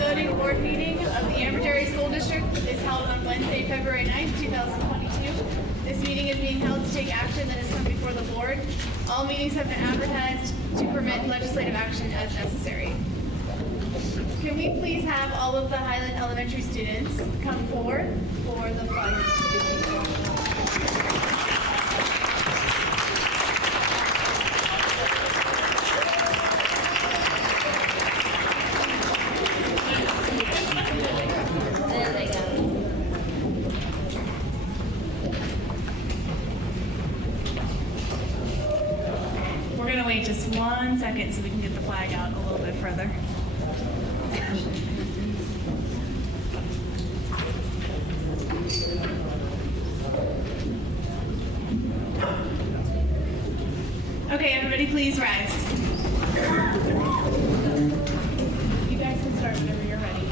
voting board meeting of the Amberberry School District is held on Wednesday, February 9th, 2022. This meeting is being held to take action that has come before the board. All meetings have been advertised to permit legislative action as necessary. Can we please have all of the Highland Elementary students come forward for the flag? We're going to wait just 1 second so we can get the flag out a little bit further. Okay, everybody please rise. You guys can start whenever you're ready.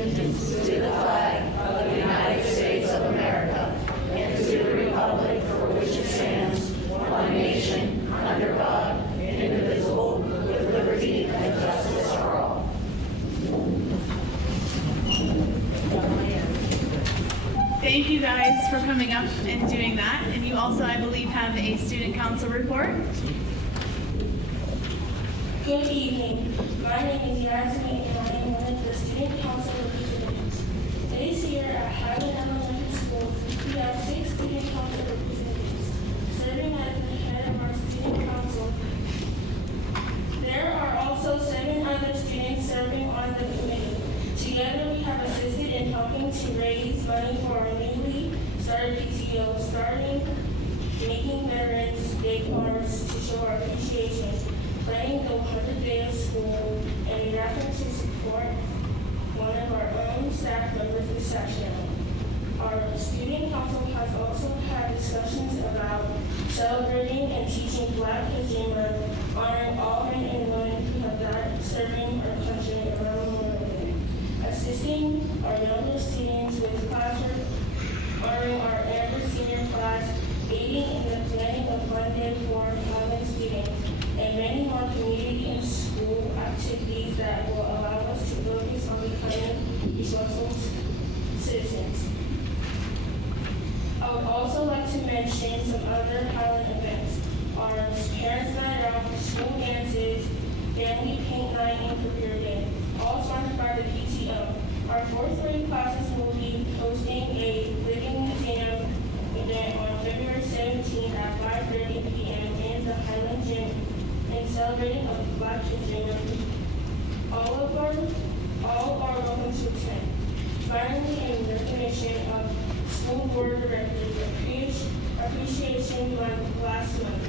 To the flag of the United States of America and to the republic for which it stands, one nation, under God, indivisible, with liberty and justice for all. Thank you guys for coming up and doing that. And you also, I believe, have a student council report. Good evening. My name is Yasmin and I am one of the student council representatives. This year at Highland Elementary School, we have 6 student council representatives serving as the head of our student council. There are also 7 other students serving on the committee. Together we have assisted in helping to raise money for our newly started PTO, making Veterans Day cards to show our appreciation, planning the 100th day of school, and wrapping to support one of our own staff members' reception. Our student council has also had discussions about celebrating and teaching Black History Month, honoring all men and women who have died serving our country around the world, assisting our younger students with classwork, honoring our Amber senior class, aiding in the planning of Fun Day for Highland students, and many more community and school activities that will allow us to focus on becoming resourceful citizens. I would also like to mention some other Highland events. Our Parents Night Out, school dances, family paint night, and career day, all sponsored by the PTO. Our 4th grade classes will be hosting a living museum event on February 17th at 5:30 p.m. in the Highland Gym and celebrating of Black History Month. All are welcome to attend. Finally, in recognition of School Board Directors Appreciation Month last month,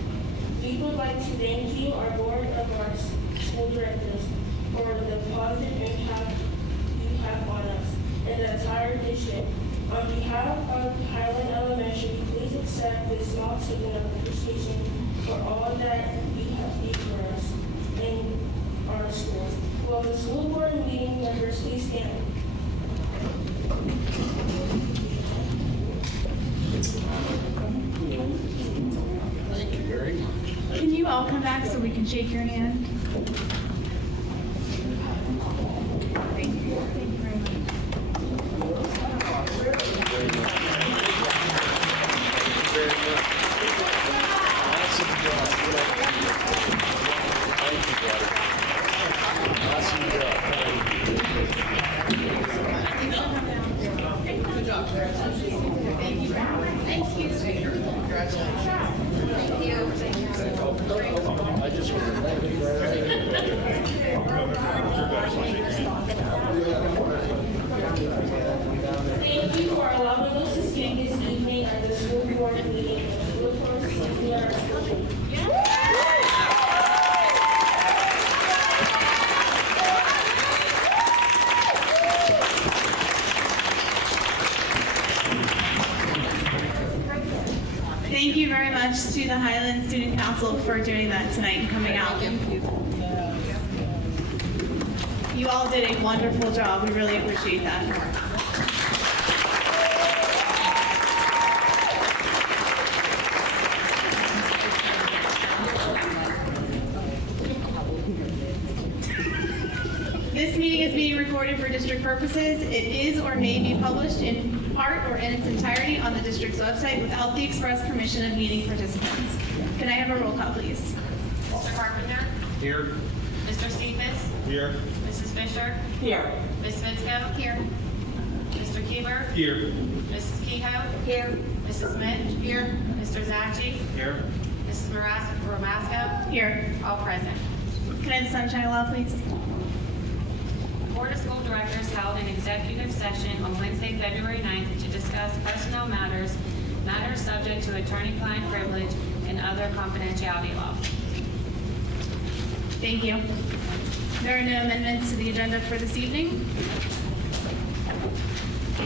we would like to thank you, our board of our school directors, for the positive impact you have on us and the entire district. On behalf of Highland Elementary, please accept this small token of appreciation for all that you have done for us in our schools. Will the school board meeting members please stand? Thank you very much. Can you all come back so we can shake your hand? Thank you. Thank you very much. Awesome job. Thank you, brother. Awesome job. Good job. Thank you. Thank you. Congratulations. Thank you. I just want to thank you. Thank you for allowing us to speak this evening at the school board meeting. We look forward to seeing you at our school. Thank you very much to the Highland Student Council for doing that tonight and coming out. You all did a wonderful job. We really appreciate that. This meeting is being recorded for district purposes. It is or may be published in part or in its entirety on the district's website without the express permission of meeting participants. Can I have a roll call, please? Mr. Carpenter? Here. Mr. Cephas? Here. Mrs. Fisher? Here. Ms. Fitzko? Here. Mr. Keever? Here. Mrs. Kehoe? Here. Mrs. Smith? Here. Mr. Zacci? Here. Mrs. Ramasco? Here. All present. Can I have the sunshine law, please? The Board of School Directors held an executive session on Wednesday, February 9th to discuss personnel matters subject to attorney-client privilege and other confidentiality laws. Thank you. There are no amendments to the agenda for this evening.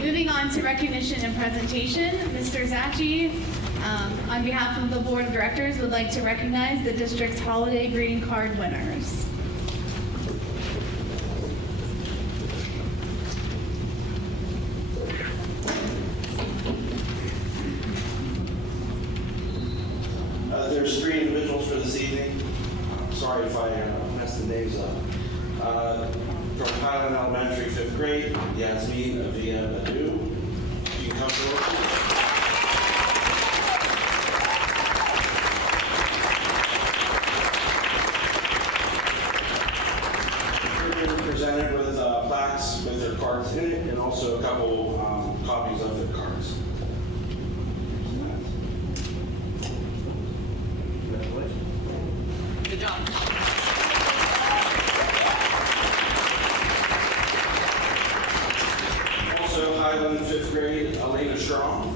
Moving on to recognition and presentation, Mr. Zacci, on behalf of the Board of Directors, would like to recognize the district's holiday greeting card winners. There's 3 individuals for this evening. Sorry if I messed the names up. From Highland Elementary, 5th grade, Yasmin Avia Adu. You can come forward. They're being presented with plaques with their cards in it and also a couple copies of their cards. Good job. Also, Highland 5th grade, Elena Strong.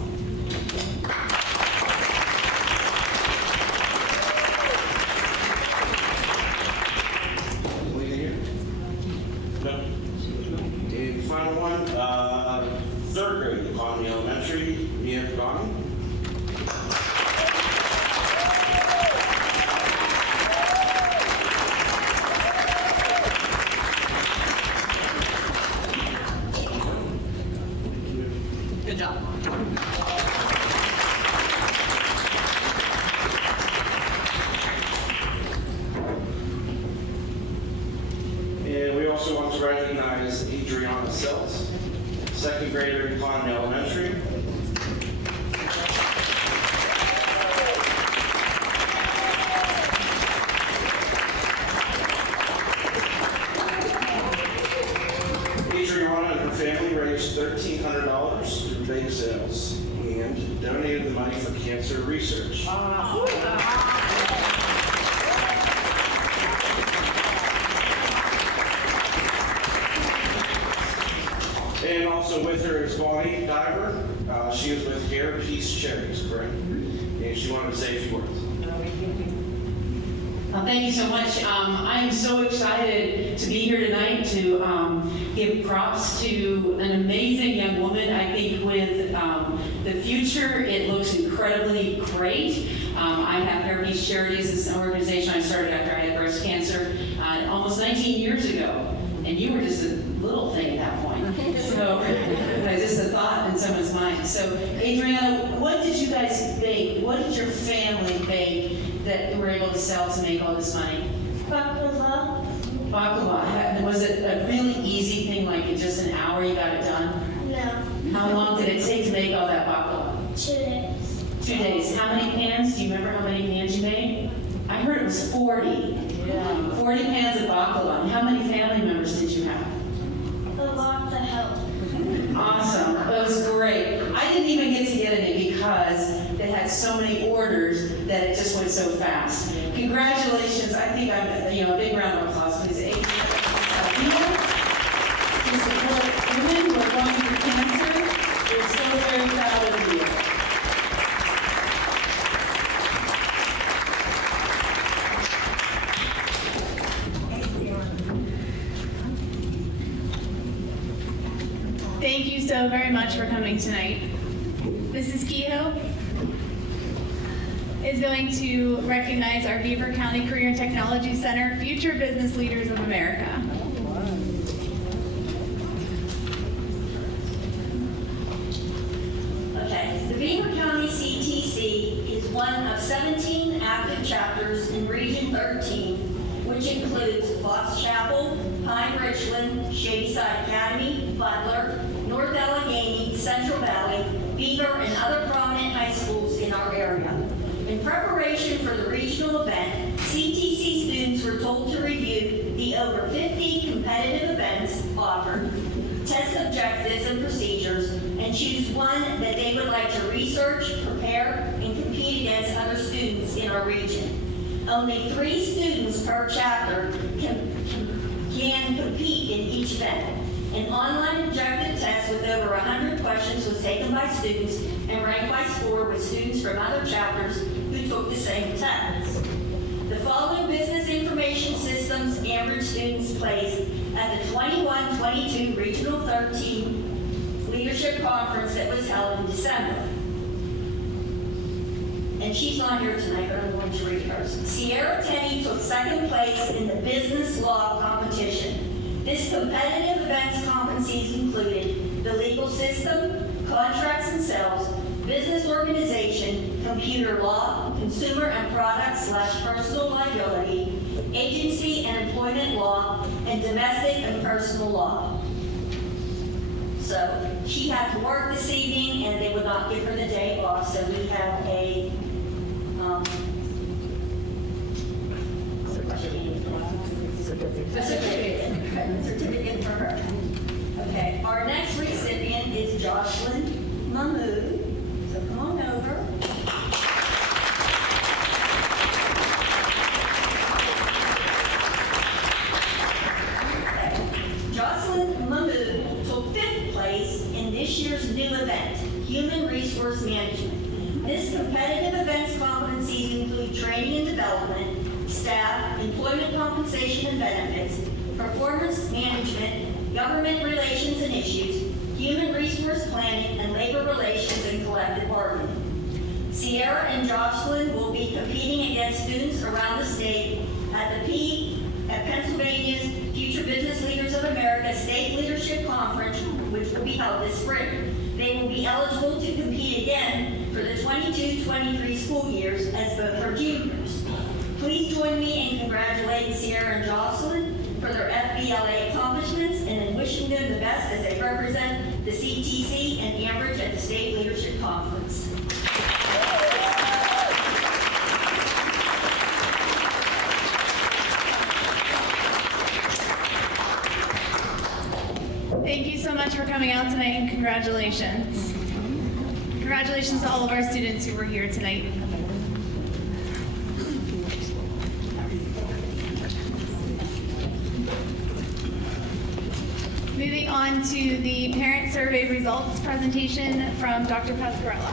Elena here? No. And final one, 3rd grade, Economy Elementary, Mia Pagani. Good job. And we also want to recognize Adriana Seltz, 2nd grader in Economy Elementary. Adriana and her family raised $1,300 through bake sales and donated the money for cancer research. And also with her is Bonnie Diver. She is with Hair Peace Charities, correct? And she wanted to say a few words. Thank you so much. I'm so excited to be here tonight to give props to an amazing young woman. I think with the future, it looks incredibly great. I have Hair Peace Charities. It's an organization I started after I had breast cancer almost 19 years ago. And you were just a little thing at that point. So it's just a thought in someone's mind. So Adriana, what did you guys bake? What did your family bake that you were able to sell to make all this money? Baklava? Baklava. Was it a really easy thing, like in just an hour you got it done? No. How long did it take to make all that baklava? 2 days. 2 days. How many pans? Do you remember how many pans you made? I heard it was 40. 40 pans of baklava. And how many family members did you have? A lot to help. Awesome. That was great. I didn't even get to get in it because they had so many orders that it just went so fast. Congratulations. I think a big round of applause, please. To support women who are going through cancer. We're so very proud of you. Thank you so very much for coming tonight. Mrs. Kehoe is going to recognize our Beaver County Career and Technology Center Future Business Leaders of America. Okay, the Beaver County CTC is one of 17 active chapters in Region 13 which includes Fox Chapel, Pine Richland, Shadyside Academy, Butler, North Allegheny, Central Valley, Beaver, and other prominent high schools in our area. In preparation for the regional event, CTC students were told to review the over 50 competitive events offered, test objectives and procedures, and choose one that they would like to research, prepare, and compete against other students in our region. Only 3 students per chapter can compete in each event. An online objective test with over 100 questions was taken by students and ranked by score with students from other chapters who took the same test. The following business information systems Ambridge students placed at the 21-22 Regional 13 Leadership Conference that was held in December. And she's not here tonight, but I'm going to read hers. Sierra Tenney took 2nd place in the business law competition. This competitive event's competencies included the legal system, contracts and sales, business organization, computer law, consumer and product/personal liability, agency and employment law, and domestic and personal law. So she had to work this evening and they would not give her the day off, so we have a certificate for her. Okay, our next recipient is Jocelyn Mahmood. So come on over. Okay. Jocelyn Mahmood took 5th place in this year's new event, Human Resource Management. This competitive event's competencies include training and development, staff, employment compensation and benefits, performance management, government relations and issues, human resource planning, and labor relations and collective bargaining. Sierra and Jocelyn will be competing against students around the state at Pennsylvania's Future Business Leaders of America State Leadership Conference, which will be held this spring. They will be eligible to compete again for the 22-23 school years as both are juniors. Please join me in congratulating Sierra and Jocelyn for their FBLA accomplishments and in wishing them the best as they represent the CTC and Ambridge at the State Leadership Conference. Thank you so much for coming out tonight and congratulations. Congratulations to all of our students who were here tonight. Moving on to the parent survey results presentation from Dr. Pasquarella.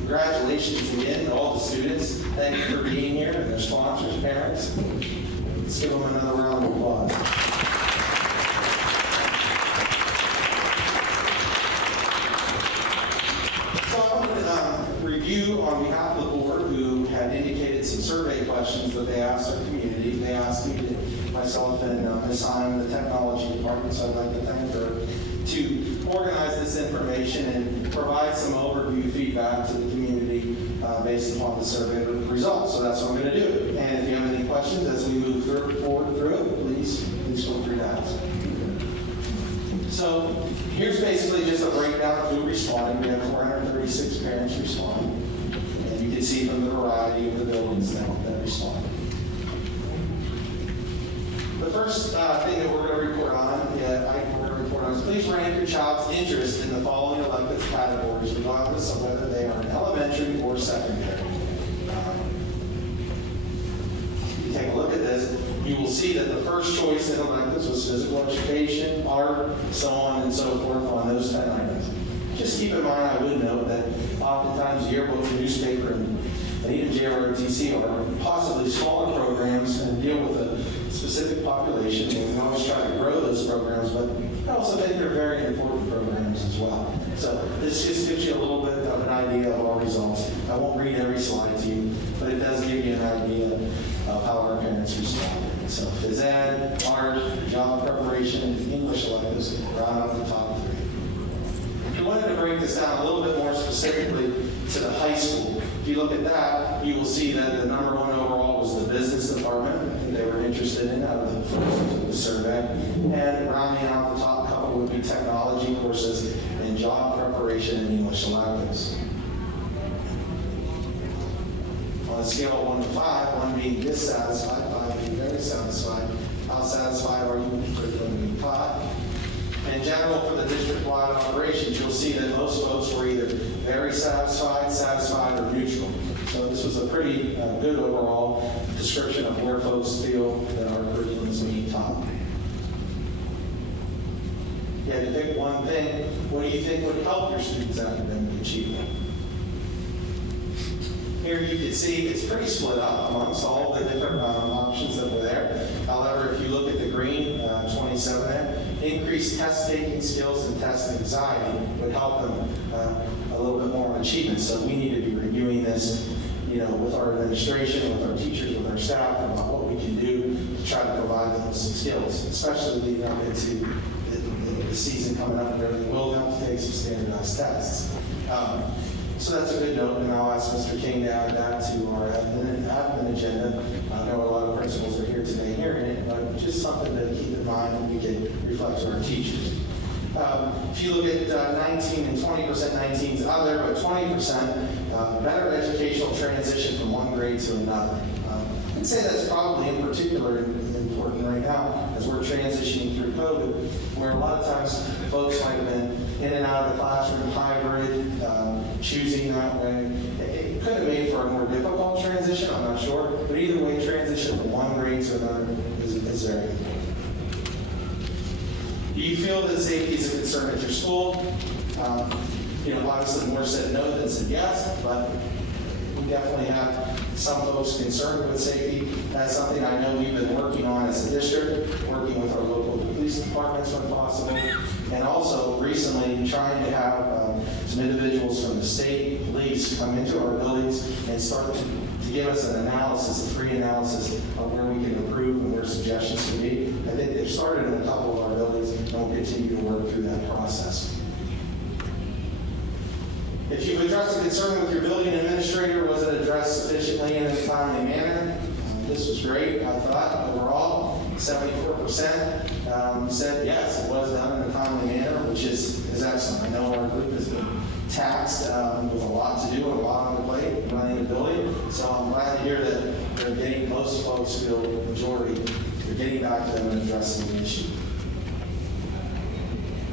Congratulations again to all the students. Thank you for being here, and their sponsors, parents. Let's give them another round of applause. So I want to review on behalf of the board who had indicated some survey questions that they asked our community. They asked me, myself and Ms. Simon, the technology department, so I'd like to thank her, to organize this information and provide some overview feedback to the community based upon the survey results. So that's what I'm going to do. And if you have any questions as we move forward through it, please feel free to ask. So here's basically just a breakdown of who responded. We have 436 parents responding. And you can see from the variety of the buildings that responded. The first thing that we're going to report on, is please rank your child's interest in the following elective categories, regardless of whether they are in elementary or secondary. If you take a look at this, you will see that the first choice in electives was physical education, art, so on and so forth on those 10 items. Just keep in mind, I would note that oftentimes yearbook, newspaper, and even JROTC are possibly smaller programs and deal with a specific population. And we can always try to grow those programs, but I also think they're very important programs as well. So this just gives you a little bit of an idea of our results. I won't read every slide to you. but it does give you an idea of how our parents responded. So phys ed, art, job preparation, and English electives round out the top three. If you wanted to break this down a little bit more specifically to the high school, if you look at that, you will see that the number one overall was the business department. I think they were interested in out of the first of the survey. And rounding out the top couple would be technology courses and job preparation and English electives. On a scale of 1 to 5, 1 being dissatisfied, 5 being very satisfied, how satisfied are you with curriculum being taught? In general, for the district-wide operations, you'll see that most folks were either very satisfied, satisfied, or neutral. So this was a pretty good overall description of where folks feel that our curriculum is being taught. You had to pick one thing. What do you think would help your students' academic achievement? Here you can see it's pretty split up amongst all the different options that were there. However, if you look at the green, 27 there, increased test-taking skills and test anxiety would help them a little bit more on achievement. So we need to be reviewing this, with our administration, with our teachers, with our staff, about what we can do to try to provide those skills, especially leading up into the season coming up where they will have to take some standardized tests. So that's a good note, and I'll ask Mr. King to add that to our admin agenda. I know a lot of principals are here today hearing it, but just something to keep in mind when we can reflect to our teachers. If you look at 19 and 20%, 19's other, but 20% better educational transition from one grade to another. I'd say that's probably in particular important right now as we're transitioning through COVID, where a lot of times folks might have been in and out of the classroom, hybrid, choosing that way. It could have made for a more difficult transition, I'm not sure, but either way, transition from one grade to another is very important. Do you feel that safety is a concern at your school? Obviously more said no than said yes, but we definitely have some folks concerned with safety. That's something I know we've been working on as a district, working with our local police departments when possible, and also recently trying to have some individuals from the state police come into our buildings and start to give us an analysis, a free analysis of where we can improve and where suggestions can be. I think they've started in a couple of our buildings, and we'll continue to work through that process. If you've addressed a concern with your building administrator, was it addressed sufficiently and in a timely manner? This was great, I thought, overall. 74% said yes, it was done in a timely manner, which is excellent. I know our group has been taxed with a lot to do and a lot on the plate running the building, so I'm glad to hear that they're getting, most folks feel, the majority, they're getting back to them and addressing the issue.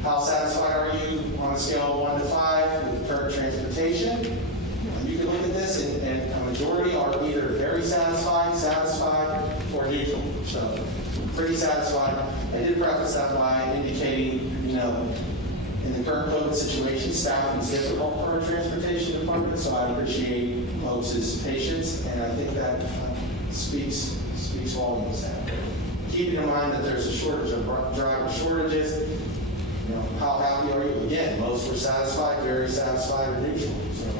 How satisfied are you on a scale of 1 to 5 with current transportation? You can look at this and a majority are either very satisfied, satisfied, or neutral. So pretty satisfied. I did preface that by indicating, in the current COVID situation, staffing is difficult for our transportation department, so I appreciate folks' patience, and I think that speaks volumes there. Keeping in mind that there's a shortage of driver shortages, how happy are you? Again, most were satisfied, very satisfied, or neutral. So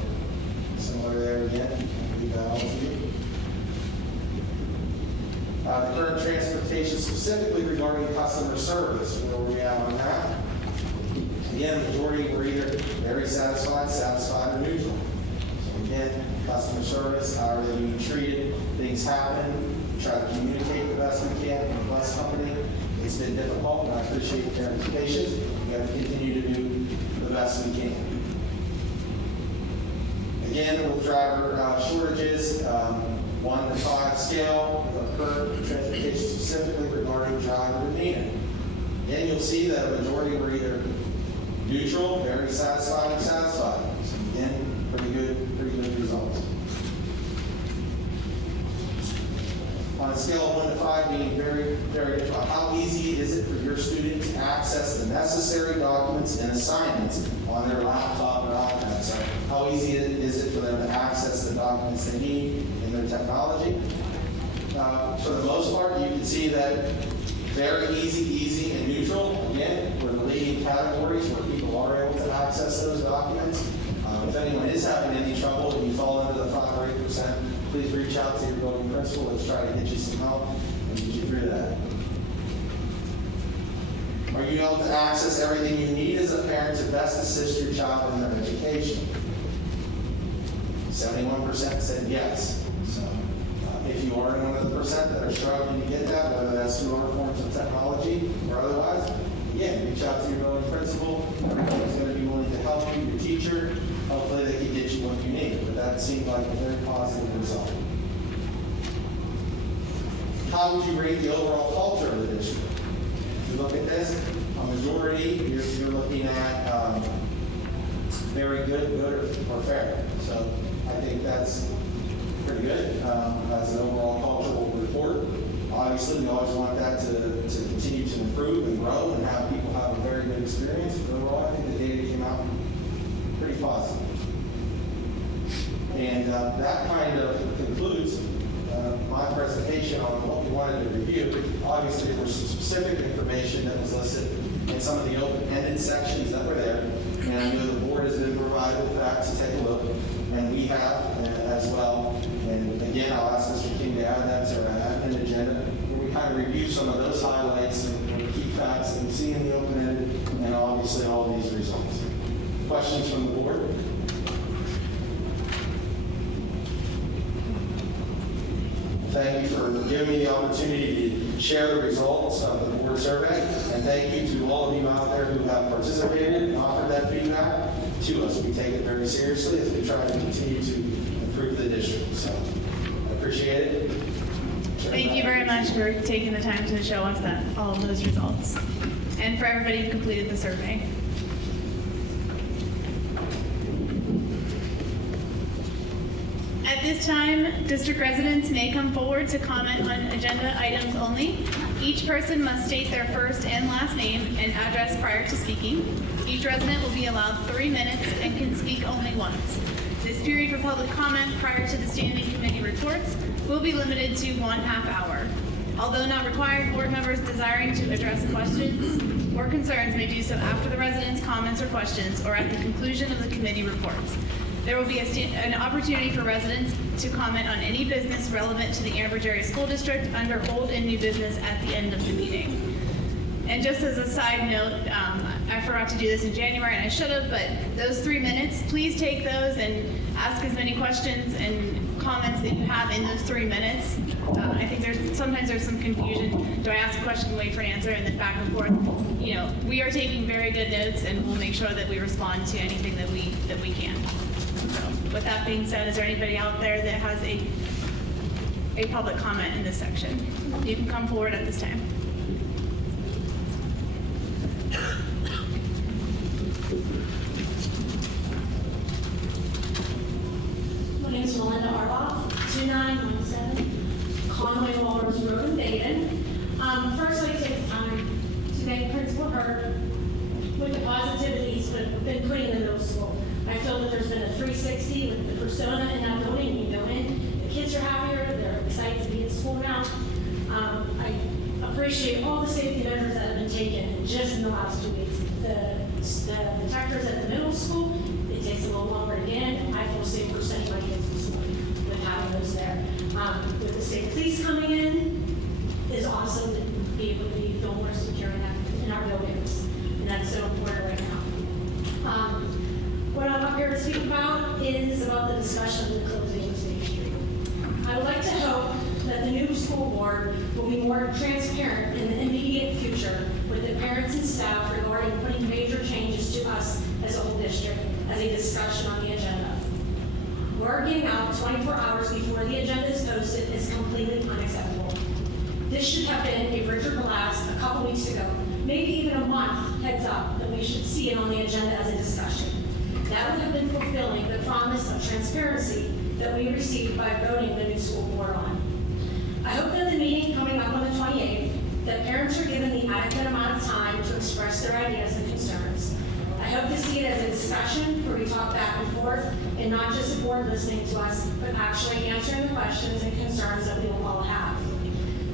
similar there again. Leave that all to you. The current transportation, specifically regarding customer service, where were we at on that? Again, majority were either very satisfied, satisfied, or neutral. So again, customer service, how are they being treated? Things happen. Try to communicate the best we can with the bus company. It's been difficult, and I appreciate their patience. We have to continue to do the best we can. Again, with driver shortages, 1 to 5 scale, with our current transportation specifically regarding driver demeanor. Again, you'll see that a majority were either neutral, very satisfied, or satisfied. So again, pretty good results. On a scale of 1 to 5 being very, very difficult, how easy is it for your student to access the necessary documents and assignments on their laptop or iPad? So how easy is it for them to access the documents they need in their technology? For the most part, you can see that very easy, and neutral. Again, we're the leading categories where people are able to access those documents. If anyone is having any trouble and you fall into the 5 or 8% please reach out to your building principal. Let's try to get you some help and get you through that. Are you able to access everything you need as a parent to best assist your child in their education? 71% said yes. So if you are in one of the percent that are struggling to get that, whether that's through other forms of technology or otherwise, again, reach out to your building principal. Everybody's going to be willing to help you, your teacher. Hopefully they can get you what you need. But that seemed like a very positive result. How would you rate the overall culture of the district? If you look at this, a majority, you're looking at very good, or fair. So I think that's pretty good as an overall cultural report. Obviously, we always want that to continue to improve and grow and have people have a very good experience. But overall, I think the data came out pretty positive. And that kind of concludes my presentation on what we wanted to review. Obviously, there was some specific information that was listed in some of the open-ended sections that were there. And I know the board has been provided with that to take a look, and we have as well. And again, I'll ask Mr. King to add that to our admin agenda, where we kind of review some of those highlights and key facts that we see in the open-ended, and obviously all of these results. Questions from the board? Thank you for giving me the opportunity to share the results of the board survey, and thank you to all of you out there who have participated and offered that feedback to us. We take it very seriously as we try to continue to improve the district. So I appreciate it. Thank you very much for taking the time to show us that all of those results, and for everybody who completed the survey. At this time, district residents may come forward to comment on agenda items only. Each person must state their first and last name and address prior to speaking. Each resident will be allowed 3 minutes and can speak only once. This period for public comment prior to the standing committee reports will be limited to 1/2 hour. Although not required, board members desiring to address questions or concerns may do so after the residents' comments or questions or at the conclusion of the committee reports. There will be an opportunity for residents to comment on any business relevant to the Ann Arbor Area School District under old and new business at the end of the meeting. And just as a side note, I forgot to do this in January and I should have, but those 3 minutes, please take those and ask as many questions and comments that you have in those 3 minutes. I think sometimes there's some confusion. Do I ask a question, wait for an answer, and then back and forth? You know, we are taking very good notes and we'll make sure that we respond to anything that we can. So, with that being said, is there anybody out there that has a public comment in this section? You can come forward at this time. My name is Melinda Arboff, 2917 Conway Walrus Road in Dayton. First, I'd like to take the time to thank Principal Hurd with the positivity he's been putting in the middle school. I feel that there's been a 360 with the persona in that building. You go in, the kids are happier, they're excited to be in school now. I appreciate all the safety measures that have been taken just in the last 2 weeks. The detectors at the middle school, it takes a little longer to get in. I feel safer sending my kids to school with having those there. With the state police coming in, is awesome to be able to feel more secure in our buildings. And that's so important right now. What I'm up here to speak about is about the discussion of the closing of State Street. I would like to hope that the new school board will be more transparent in the immediate future with the parents and staff regarding putting major changes to us as a whole district as a discussion on the agenda. Word getting out 24 hours before the agenda is posted is completely unacceptable. This should have been a Richard blast a couple weeks ago, maybe even a month heads up that we should see it on the agenda as a discussion. That would have been fulfilling the promise of transparency that we received by voting the new school board on. I hope that the meeting coming up on the 28th, that parents are given the adequate amount of time to express their ideas and concerns. I hope to see it as a discussion where we talk back and forth and not just a board listening to us, but actually answering the questions and concerns that we will all have.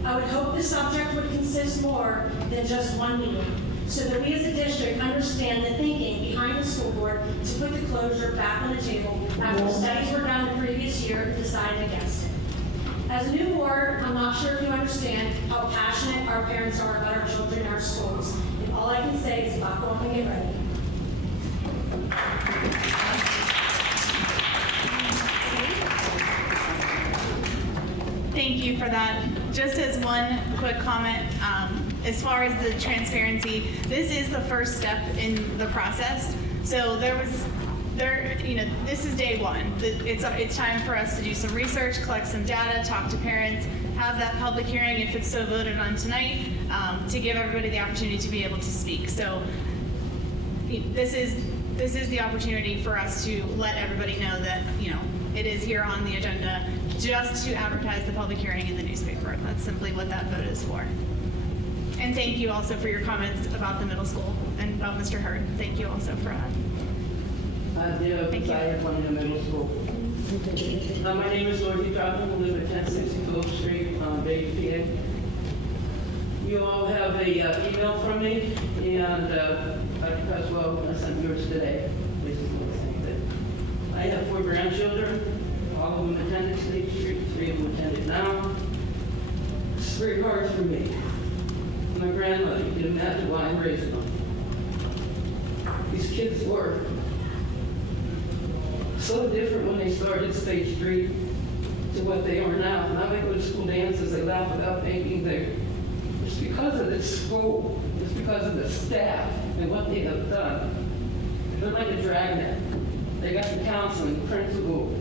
I would hope the subject would consist more than just one meeting, so that we as a district understand the thinking behind the school board to put the closure back on the table after studies were done the previous year and decided against it. As a new board, I'm not sure if you understand how passionate our parents are about our children in our schools. And all I can say is buckle up and get ready. Thank you for that. Just as one quick comment, as far as the transparency, this is the first step in the process. So this is day one. It's time for us to do some research, collect some data, talk to parents, have that public hearing if it's so voted on tonight, to give everybody the opportunity to be able to speak. So this is the opportunity for us to let everybody know that, it is here on the agenda just to advertise the public hearing in the newspaper. That's simply what that vote is for. And thank you also for your comments about the middle school and about Mr. Hurd. Thank you also for that. Thank you. I have one in the middle school. My name is Dorothy Troutman. I live at 1060 Oak Street, Bay, PA. You all have a email from me, and as well, I sent yours today. Basically the same thing. I have 4 grandchildren. All of them attended State Street. 3 of them attended now. It's very hard for me. My grandmother, you can imagine why I'm raising them. These kids were so different when they started State Street to what they are now. Now they go to school dances, they laugh about thinking it's because of this school, it's because of the staff and what they have done. They're like a dragnet. They got the counseling, principal,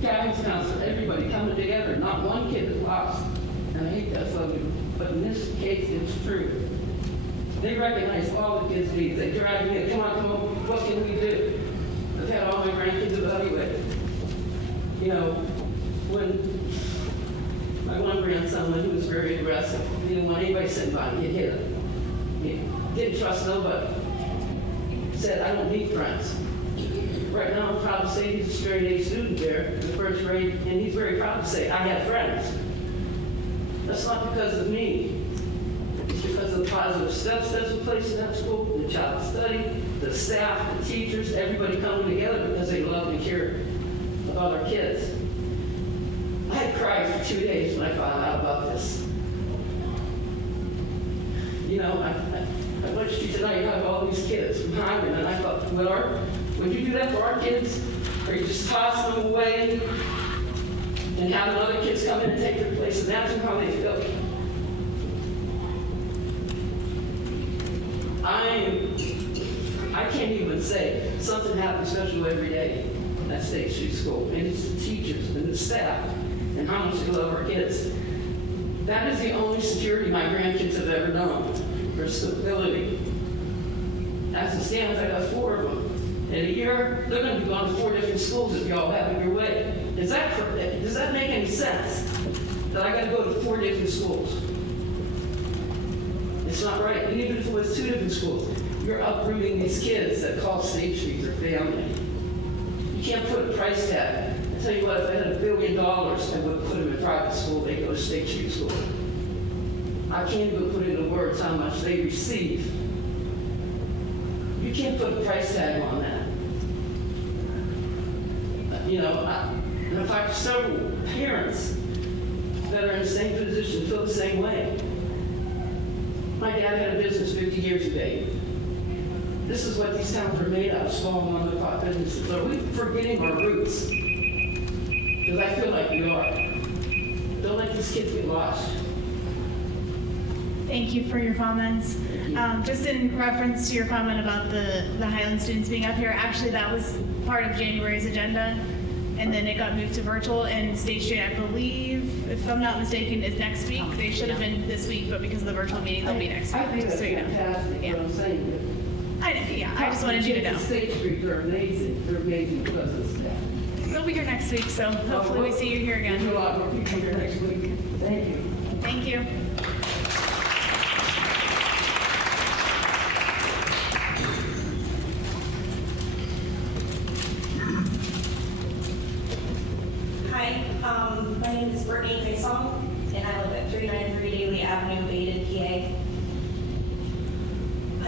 guidance counselor, everybody coming together. Not one kid is lost. And I hate that subject, but in this case, it's true. They recognize all the kids' needs. They drag me in, come on, what can we do? I've had all my grandkids evaluated. When my one grandson, when he was very aggressive, he didn't want anybody sitting by him, he'd hit him. He didn't trust nobody. Said, I don't need friends. Right now, I'm proud to say he's a straight A student there in the first grade, and he's very proud to say, I have friends. That's not because of me. It's because of the positive steps that's in place in that school, the child study, the staff, the teachers, everybody coming together because they love and care about our kids. I had cried for 2 days when I found out about this. I watched you tonight have all these kids from Hyman, and I thought, would you do that for our kids? Or you just toss them away and have other kids come in and take their place and ask them how they feel? I can't even say something happens special every day at State Street School. And it's the teachers and the staff and how much they love our kids. That is the only security my grandkids have ever known, for stability. As it stands, I got 4 of them. In a year, they're going to be going to 4 different schools if y'all have it your way. Does that make any sense? That I got to go to 4 different schools? It's not right. And even if it was 2 different schools, you're uprooting these kids that call State Street their family. You can't put a price tag. I tell you what, if I had $1 billion, I would put them in private school. They go to State Street School. I can't even put into words how much they receive. You can't put a price tag on that. I've talked to several parents that are in the same position, feel the same way. My dad had a business 50 years ago. This is what these towns are made of, small mom and pop businesses. Are we forgetting our roots? Because I feel like we are. Don't let these kids get lost. Thank you for your comments. Just in reference to your comment about the Highland students being up here, actually that was part of January's agenda, and then it got moved to virtual, and State Street, I believe, if I'm not mistaken, is next week. They should have been this week, but because of the virtual meeting, they'll be next I week, think just that's so you know. fantastic, Yeah. what I'm saying. I just wanted you to know. State Street, they're amazing. They're amazing because of the staff. They'll be here next week, so hopefully we see you here There's a again. lot more people here next week. Thank you. Thank you. Hi, my name is Brittany Faison, and I live at 393 Daly Avenue, Baden, PA.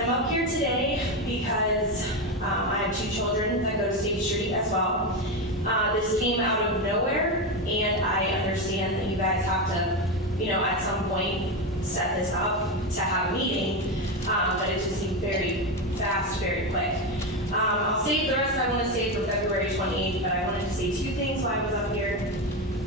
I'm up here today because I have 2 children that go to State Street as well. This came out of nowhere, And I understand that you guys have to, at some point, set this up to have a meeting, but it just seemed very fast, very quick. I'll save the rest I want to save for February 28th, but I wanted to say two things while I was up here.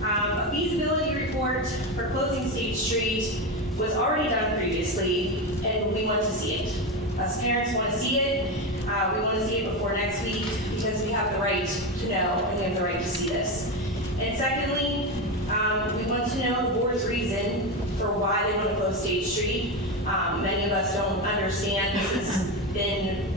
A feasibility report for closing State Street was already done previously, and we want to see it. Us parents want to see it. We want to see it before next week because we have the right to know and we have the right to see this. And secondly, we want to know the board's reason for why they want to close State Street. Many of us don't understand. This has been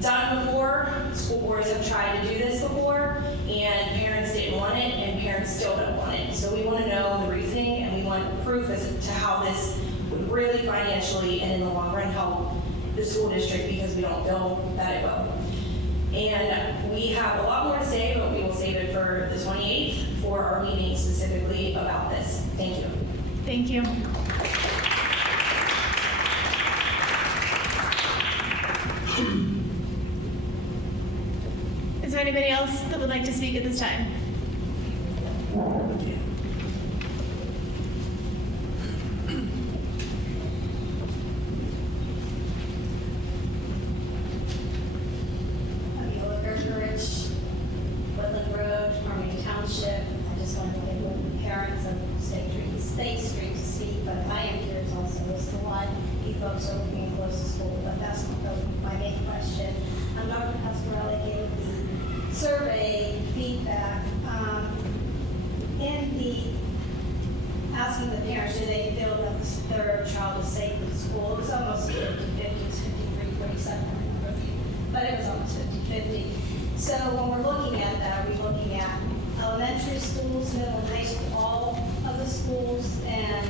done before. School boards have tried to do this before, and parents didn't want it, and parents still don't want it. So we want to know the reasoning, and we want proof as to how this would really financially and in the long run help the school district, because we don't feel that it will. And we have a lot more to say, but we will save it for the 28th for our meeting specifically about this. Thank you. Thank you. Is there anybody else that would like to speak at this time? Woodland Road, Harmony Township. I just wanted to give the parents of State Street to speak, but I am here also as to why you folks are looking to close the school, but that's not my main question. Dr. Pasquarelli gave the survey feedback in the asking the parents, do they feel that their child is safe at school? It was almost 50-50, it's 53-47, but it was almost 50-50. So when we're looking at that, are we looking at elementary schools, middle and high school, all of the schools? And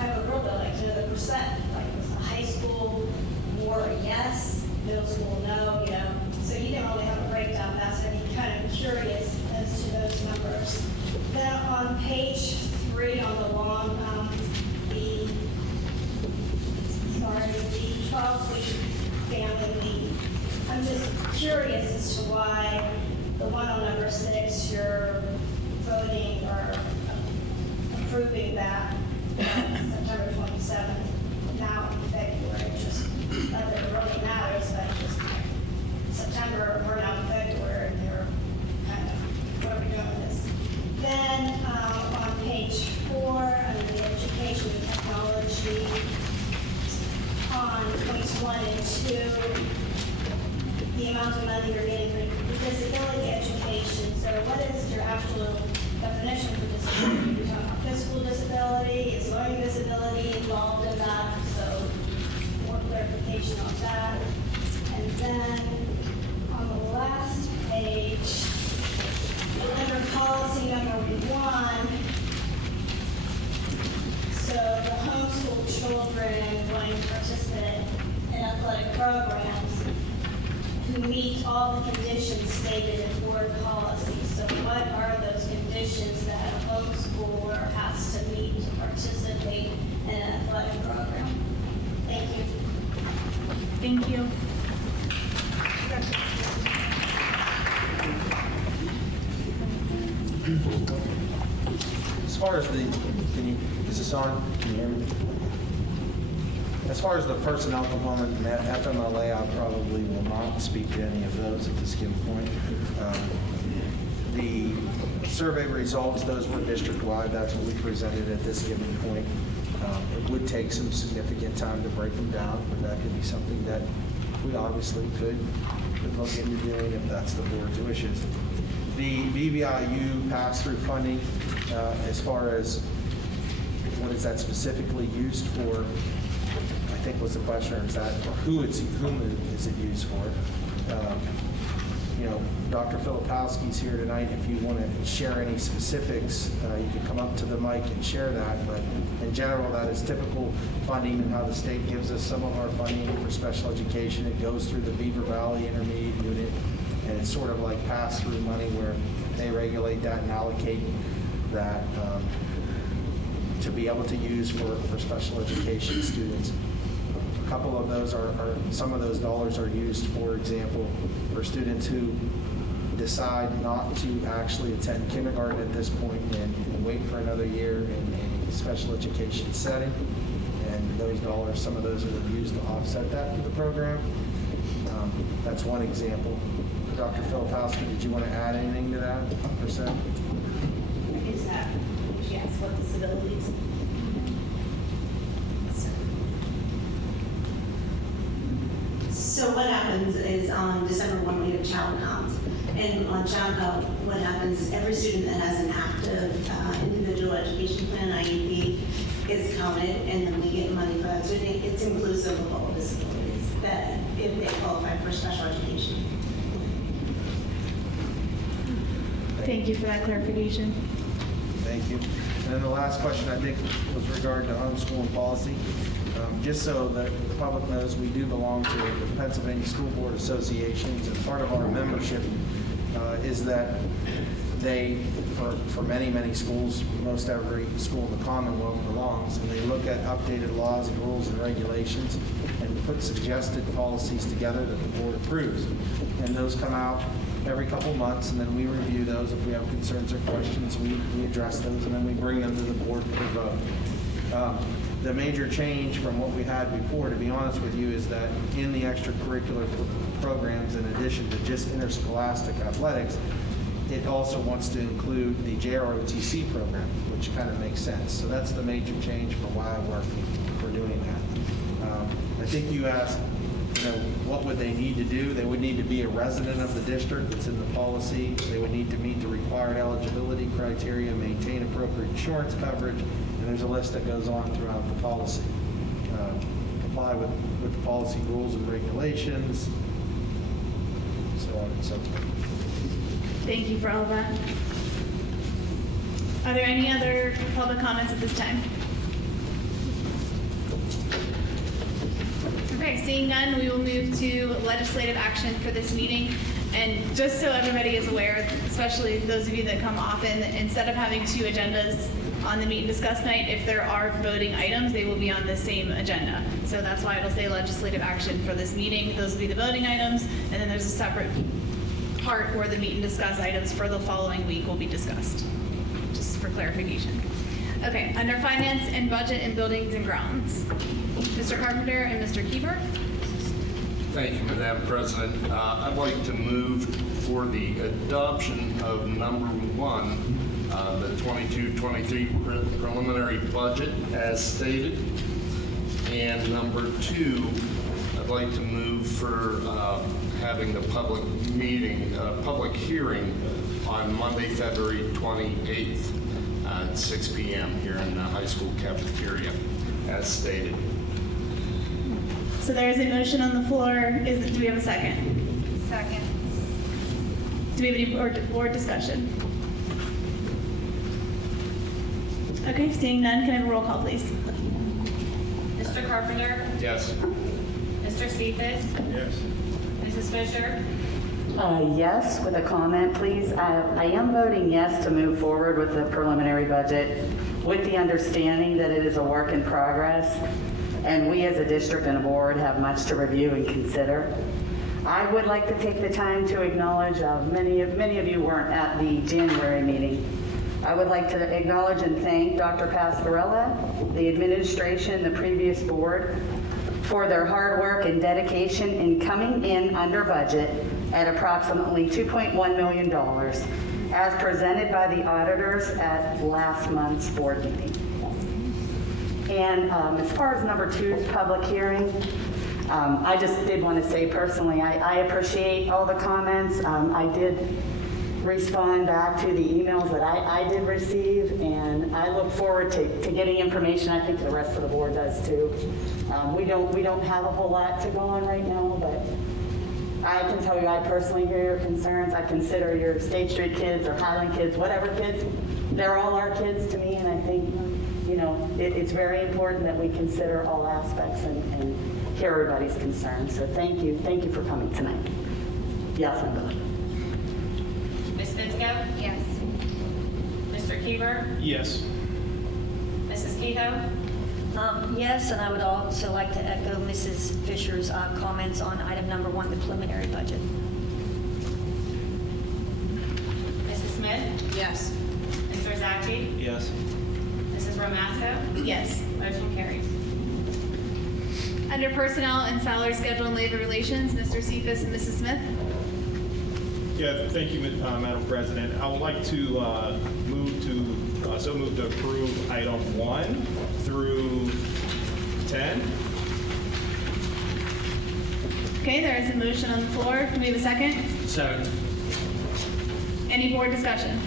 I would really like to know the percent, like was the high school more a yes, middle school no, So you can only have a breakdown. That's going to be kind of curious as to those numbers. Then on page 3 on the long, the 12-week family leave. I'm just curious as to why the one on number 6, you're voting or approving that September 27th, now in February. Just not that it really matters, but just September, we're now in February, and you're kind of, what are we doing with this? Then on page 4, under the education and technology, on points 1 and 2, the amount of money you're getting for disability education. So what is your actual definition for disability? You're talking about physical disability, is learning disability involved in that? So more clarification on that. And then on the last page, under policy number 1, so the homeschool children going to participate in athletic programs who meet all the conditions stated in board policy. So what are those conditions that a homeschooler has to meet to participate in an athletic program? Thank you. Thank you. As far as is this on? Can you hear me? As far as the personnel component and FMLA, I probably will not speak to any of those at this given point. The survey results, those were district-wide. That's what we presented at this given point. It would take some significant time to break them down, but that could be something that we obviously could look into doing if that's the board's wishes. The VBIU pass-through funding, as far as what is that specifically used for, I think was the question, or is that whom is it used for? Dr. Filipowski's here tonight. If you want to share any specifics, you can come up to the mic and share that. But in general, that is typical funding and how the state gives us some of our funding for special education. It goes through the Beaver Valley Intermediate Unit, and it's sort of like pass-through money where they regulate that and allocate that to be able to use for special education students. A couple of those some of those dollars are used, for example, for students who decide not to actually attend kindergarten at this point and wait for another year in a special education setting. And those dollars, some of those are then used to offset that for the program. That's one example. Dr. Filipowski, did you want to add anything to that %? Is that, did you ask what disabilities? So what happens is on December 1, we have child count. And on child count, what happens is every student that has an active individual education plan, IEP, is counted, and then we get money for that. So it's inclusive of all disabilities that if they qualify for special education. Thank you for that clarification. Thank you. And then the last question, I think, was regarding to homeschooling policy. Just so that the public knows, we do belong to the Pennsylvania School Board Associations, and part of our membership is that they, for many, many schools, most every school in the Commonwealth belongs, and they look at updated laws and rules and regulations and put suggested policies together that the board approves. And those come out every couple months, and then we review those. If we have concerns or questions, we address those, and then we bring them to the board for vote. The major change from what we had before, to be honest with you, is that in the extracurricular programs, in addition to just interscholastic athletics, it also wants to include the JROTC program, which kind of makes sense. So that's the major change for why we're doing that. I think you asked, what would they need to do? They would need to be a resident of the district. It's in the policy. They would need to meet the required eligibility criteria, maintain appropriate insurance coverage, and there's a list that goes on throughout the policy. Comply with the policy rules and regulations, so on and so forth. Thank you for all of that. Are there any other public comments at this time? Okay, seeing none, we will move to legislative action for this meeting. And just so everybody is aware, especially those of you that come often, instead of having 2 agendas on the meet and discuss night, if there are voting items, they will be on the same agenda. So that's why it'll say legislative action for this meeting. Those will be the voting items, and then there's a separate part where the meet and discuss items for the following week will be discussed, just for clarification. Okay, under finance and budget and buildings and grounds, Mr. Carpenter and Mr. Keeper. Thank you, Madam President. I'd like to move for the adoption of number 1, the 22-23 preliminary budget as stated. And number 2, I'd like to move for having the public hearing on Monday, February 28th at 6 p.m. here in the high school cafeteria, as stated. So there is a motion on the floor. Do we have a second? Second. Do we have any board discussion? Okay, seeing none, can I have a roll call, please? Mr. Carpenter? Yes. Mr. Cephas? Yes. Mrs. Fisher? Yes, with a comment, please. I am voting yes to move forward with the preliminary budget with the understanding that it is a work in progress, and we as a district and a board have much to review and consider. I would like to take the time to acknowledge, many of you weren't at the January meeting. I would like to acknowledge and thank Dr. Pascarella, the administration, the previous board, for their hard work and dedication in coming in under budget at approximately $2.1 million, as presented by the auditors at last month's board meeting. And as far as number 2's public hearing, I just did want to say personally, I appreciate all the comments. I did respond back to the emails that I did receive, and I look forward to getting information. I think the rest of the board does too. We don't have a whole lot to go on right now, but I can tell you I personally hear your concerns. I consider your State Street kids or Highland kids, whatever kids, they're all our kids to me, and I think, it's very important that we consider all aspects and hear everybody's concerns. So thank you for coming tonight. Yes, I'm good. Ms. Fitzko? Yes. Mr. Keever? Yes. Mrs. Kehoe? Yes, and I would also like to echo Mrs. Fisher's comments on item number 1, the preliminary budget. Yes. Mr. Zachary? Yes. Mrs. Romasco? Yes. Motion carries. Under Personnel and Salary Schedule and Labor Relations, Mr. Cephas and Mrs. Smith. Yeah, thank you, Madam President. I would like to move to approve item 1 through 10. Okay, there is a motion on the floor. Can we have a second? Second. Any board discussion?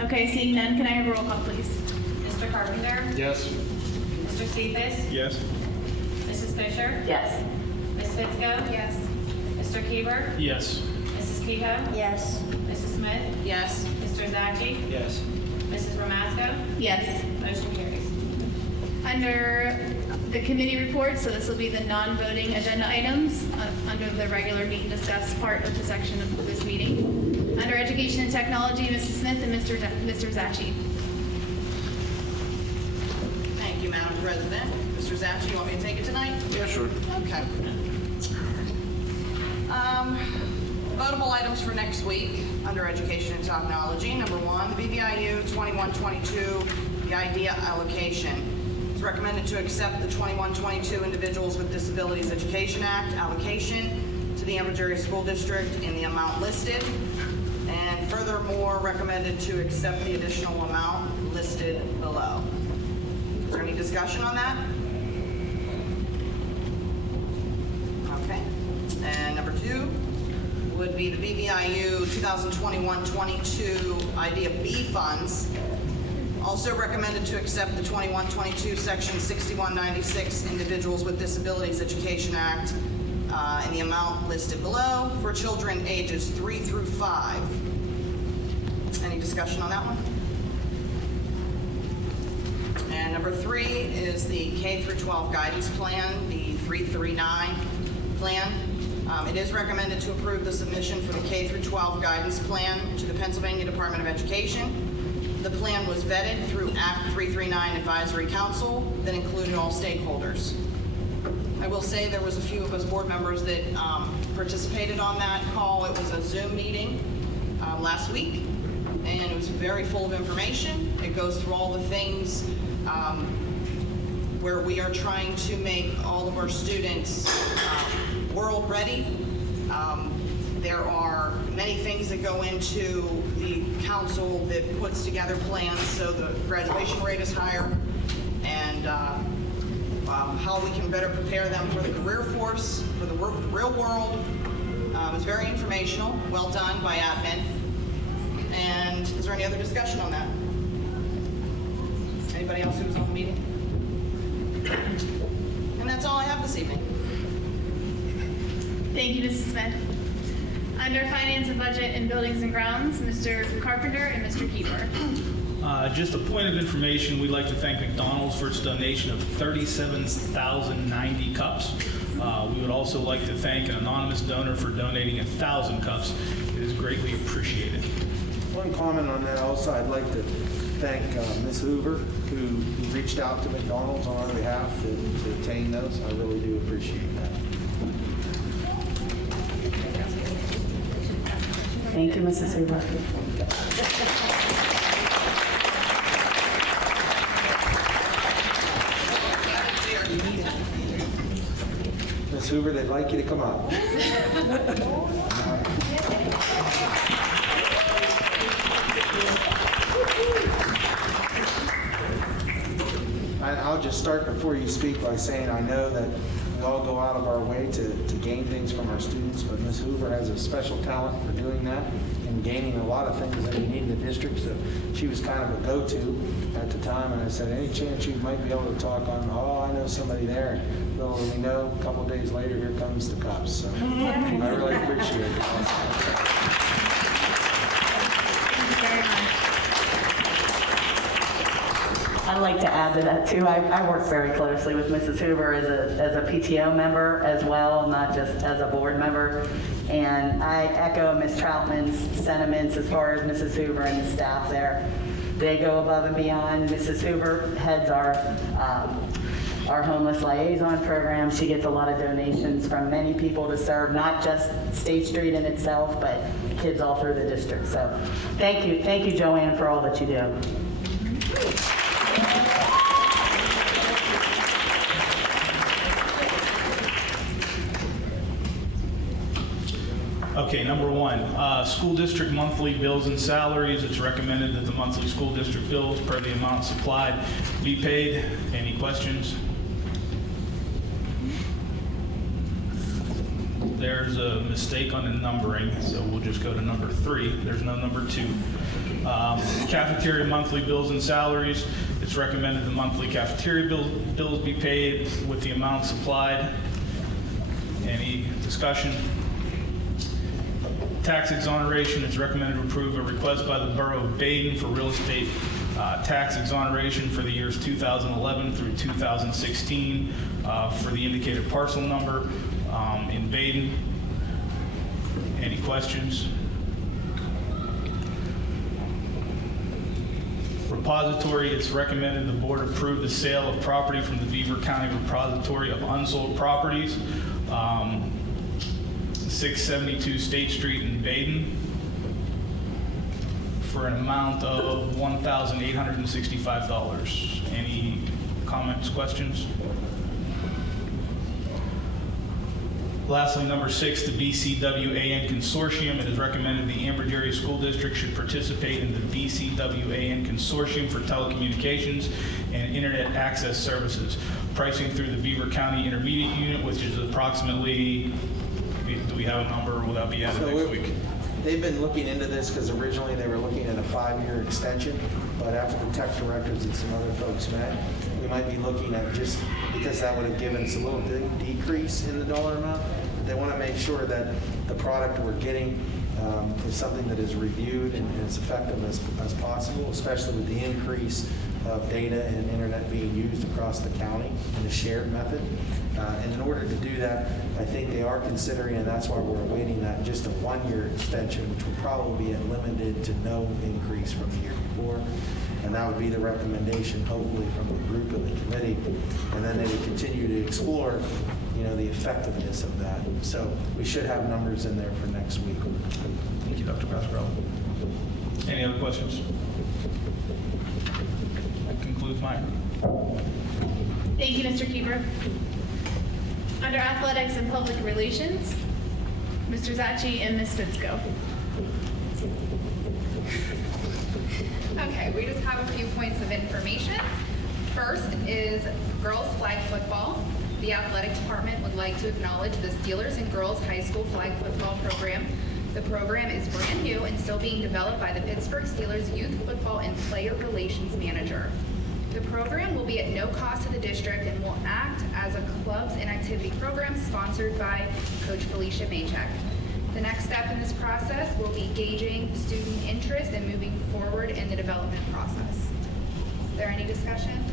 Okay, seeing none, can I have a roll call, please? Mr. Carpenter? Yes. Mr. Cephas? Yes. Mrs. Fisher? Yes. Ms. Fitzko? Yes. Mr. Keever? Yes. Mrs. Kehoe? Yes. Mrs. Smith? Yes. Mr. Zachary? Yes. Mrs. Romasco? Yes. Motion carries. Under the committee reports, so this will be the non-voting agenda items under the regular meeting discuss part of the section of this meeting. Under Education and Technology, Mrs. Smith and Mr. Zachary. Thank you, Madam President. Mr. Zachary, you want me to take it tonight? Yeah, sure. Okay. Votable items for next week under Education and Technology. Number 1, the BVIU 21-22, the IDEA allocation. It's recommended to accept the 21-22 Individuals with Disabilities Education Act allocation to the Ambridge Area School District in the amount listed. And furthermore, recommended to accept the additional amount listed below. Is there any discussion on that? Okay. And number 2 would be the BVIU 2021-22 IDEA B funds. Also recommended to accept the 21-22 Section 6196 Individuals with Disabilities Education Act in the amount listed below for children ages 3 through 5. Any discussion on that one? And number 3 is the K through 12 guidance plan, the 339 plan. It is recommended to approve the submission for the K through 12 guidance plan to the Pennsylvania Department of Education. The plan was vetted through Act 339 Advisory Council that included all stakeholders. I will say there was a few of us board members that participated on that call. It was a Zoom meeting last week, and it was very full of information. It goes through all the things where we are trying to make all of our students world ready. There are many things that go into the council that puts together plans so the graduation rate is higher, and how we can better prepare them for the career force, for the real world. It's very informational, well done by admin. And is there any other discussion on that? Anybody else who was on the meeting? And that's all I have this evening. Thank you, Mrs. Smith. Under Finance and Budget and Buildings and Grounds, Mr. Carpenter and Mr. Keeper. Just a point of information, we'd like to thank McDonald's for its donation of 37,090 cups. We would also like to thank an anonymous donor for donating 1,000 cups. It is greatly appreciated. One comment on that also, I'd like to thank Ms. Hoover, who reached out to McDonald's on our behalf to obtain those. I really do appreciate that. Thank you, Mrs. Hoover. Ms. Hoover, they'd like you to come up. I'll just start before you speak by saying I know that we all go out of our way to gain things from our students, but Ms. Hoover has a special talent for doing that and gaining a lot of things that we need in the district. So she was kind of a go-to at the time, and I said, any chance you might be able to talk on, oh, I know somebody there. Little did we know, a couple days later, here comes the cups. So I really appreciate it. Thank you very much. I'd like to add to that too. I work very closely with Mrs. Hoover as a PTO member as well, not just as a board member. And I echo Ms. Troutman's sentiments as far as Mrs. Hoover and the staff there. They go above and beyond. Mrs. Hoover heads our our homeless liaison program. She gets a lot of donations from many people to serve not just State Street in itself, but kids all through the district. So thank you, Joanne, for all that you do. Okay, number one, school district monthly bills and salaries. It's recommended that the monthly school district bills per the amount supplied be paid. Any questions? There's a mistake on the numbering, so we'll just go to number 3. There's no number 2. Cafeteria monthly bills and salaries. It's recommended the monthly cafeteria bills be paid with the amount supplied. Any discussion? Tax exoneration, it's recommended to approve a request by the Borough of Baden for real estate tax exoneration for the years 2011 through 2016 for the indicated parcel number in Baden. Any questions? Repository, it's recommended the board approve the sale of property from the Beaver County Repository of Unsold Properties, 672 State Street in Baden, for an amount of $1,865. Any comments, questions? Lastly, number 6, the BCWAN Consortium. It is recommended the Ambridge Area School District should participate in the BCWAN Consortium for telecommunications and internet access services. Pricing through the Beaver County Intermediate Unit, which is approximately, do we have a number, or will that be added next week? They've been looking into this because originally they were looking at a 5-year extension, but after the tech directors and some other folks met, we might be looking at, just because that would have given us a little decrease in the dollar amount, but they want to make sure that the product we're getting is something that is reviewed and as effective as possible, especially with the increase of data and internet being used across the county in a shared method. And in order to do that, I think they are considering, and that's why we're awaiting that, just a 1-year extension, which will probably be limited to no increase from the year before. And that would be the recommendation, hopefully, from the group of the committee. And then they would continue to explore, the effectiveness of that. So we should have numbers in there for next week. Thank you, Dr. Pasquarello. Any other questions? That concludes mine. Thank you, Mr. Keeper. Under Athletics and Public Relations, Mr. Zacci and Ms. Fitzko. Okay, we just have a few points of information. First is girls flag football. The athletic department would like to acknowledge the Steelers and Girls High School Flag Football Program. The program is brand new and still being developed by the Pittsburgh Steelers Youth Football and Player Relations Manager. The program will be at no cost to the district and will act as a clubs and activity program sponsored by Coach Felicia Maycheck. The next step in this process will be gauging student interest and moving forward in the development process. Is there any discussion?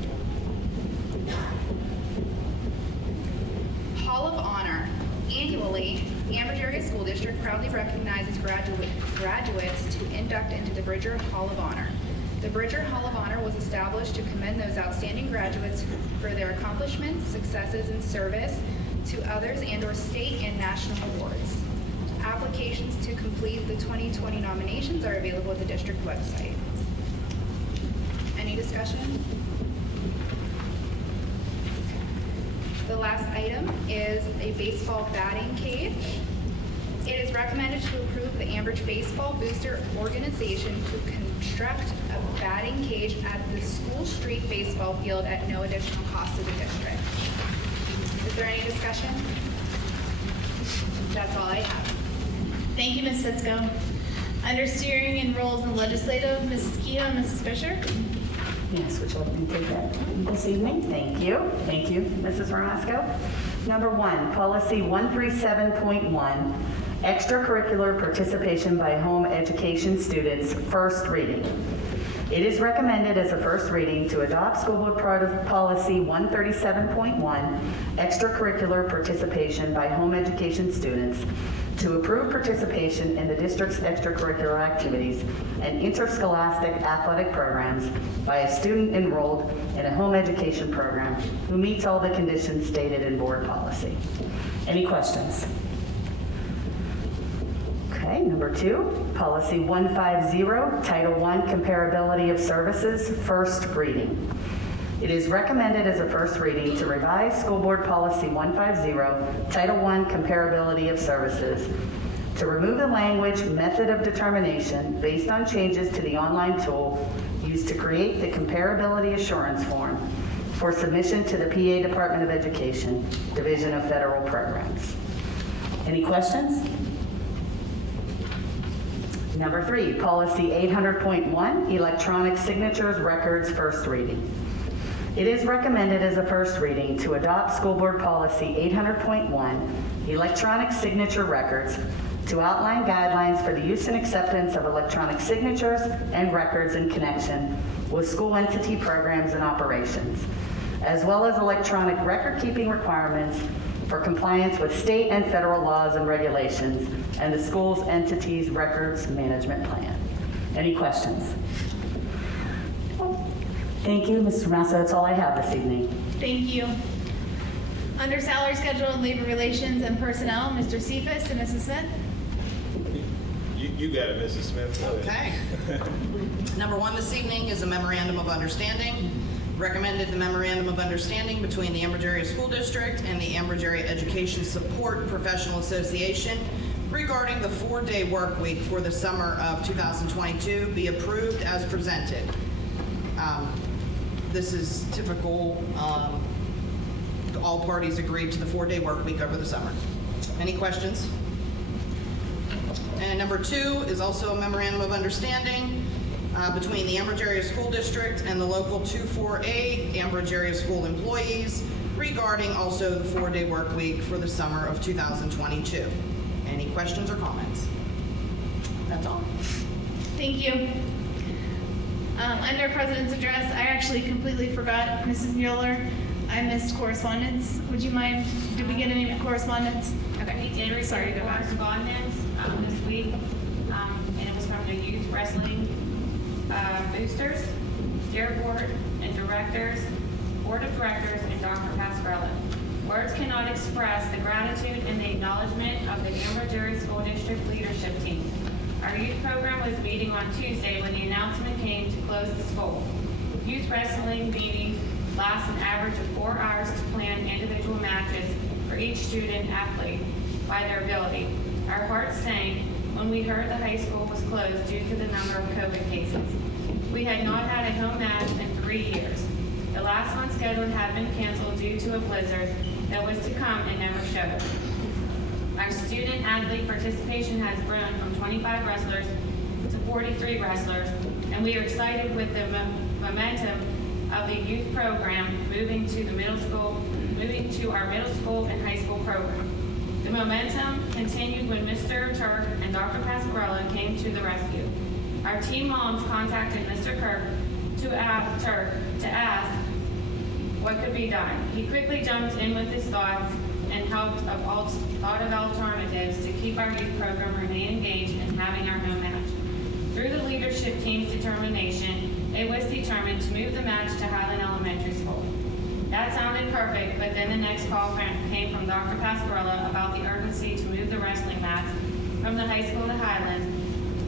Hall of Honor. Annually, Ambridge Area School District proudly recognizes graduates to induct into the Bridger Hall of Honor. The Bridger Hall of Honor was established to commend those outstanding graduates for their accomplishments, successes, and service to others and/or state and national awards. Applications to complete the 2020 nominations are available at the district website. Any discussion? The last item is a baseball batting cage. It is recommended to approve the Ambridge Baseball Booster Organization to construct a batting cage at the School Street baseball field at no additional cost to the district. Is there any discussion? That's all I have. Thank you, Ms. Fitzko. Under Steering and Roles in Legislative, Mrs. Keough and Mrs. Fisher. Yes, would you like me to take that this evening? Thank you. Thank you, Mrs. Ramasco. Number 1, Policy 137.1, Extracurricular Participation by Home Education Students, first reading. It is recommended as a first reading to adopt School Board Policy 137.1, Extracurricular Participation by Home Education Students, to approve participation in the district's extracurricular activities and interscholastic athletic programs by a student enrolled in a home education program who meets all the conditions stated in board policy. Any questions? Okay, number 2, Policy 150, Title I, Comparability of Services, first reading. It is recommended as a first reading to revise School Board Policy 150, Title I, Comparability of Services, to remove the language method of determination based on changes to the online tool used to create the Comparability Assurance Form for submission to the PA Department of Education, Division of Federal Programs. Any questions? Number 3, Policy 800.1, Electronic Signatures Records, first reading. It is recommended as a first reading to adopt School Board Policy 800.1, Electronic Signature Records, to outline guidelines for the use and acceptance of electronic signatures and records in connection with school entity programs and operations, as well as electronic record-keeping requirements for compliance with state and federal laws and regulations and the school's entity's records management plan. Any questions? Thank you, Mr. Massa. That's all I have this evening. Thank you. Under Salary Schedule and Labor Relations and Personnel, Mr. Cephas and Mrs. Smith. You got it, Mrs. Smith. Okay. Number 1 this evening is a memorandum of understanding. Recommended the memorandum of understanding between the Ambridge Area School District and the Ambridge Area Education Support Professional Association regarding the 4-day work week for the summer of 2022 be approved as presented. This is typical. All parties agreed to the 4-day work week over the summer. Any questions? And number 2 is also a memorandum of understanding between the Ambridge Area School District and the local 24A Ambridge Area School employees regarding also the 4-day work week for the summer of 2022. Any questions or comments? That's all. Thank you. Under President's Address, I actually completely forgot, Mrs. Mueller. I missed correspondence. Would you mind, did we get any correspondence? We did receive correspondence this week, and it was from the Youth Wrestling Boosters, their board and directors, Board of Directors, and Dr. Pascarella. Words cannot express the gratitude and the acknowledgement of the Ambridge Area School District leadership team. Our youth program was meeting on Tuesday when the announcement came to close the school. Youth wrestling meetings last an average of 4 hours to plan individual matches for each student athlete by their ability. Our hearts sank when we heard the high school was closed due to the number of COVID cases. We had not had a home match in 3 years. The last one scheduled had been canceled due to a blizzard that was to come and never showed. Our student athlete participation has grown from 25 wrestlers to 43 wrestlers, and we are excited with the momentum of the youth program moving to our middle school and high school program. The momentum continued when Mr. Turk and Dr. Pascarella came to the rescue. Our team moms contacted Mr. Turk to ask what could be done. He quickly jumped in with his thoughts and thought of alternatives to keep our youth program remain engaged in having our home match. Through the leadership team's determination, it was determined to move the match to Highland Elementary School. That sounded perfect, but then the next call came from Dr. Pascarella about the urgency to move the wrestling mats from the high school to Highland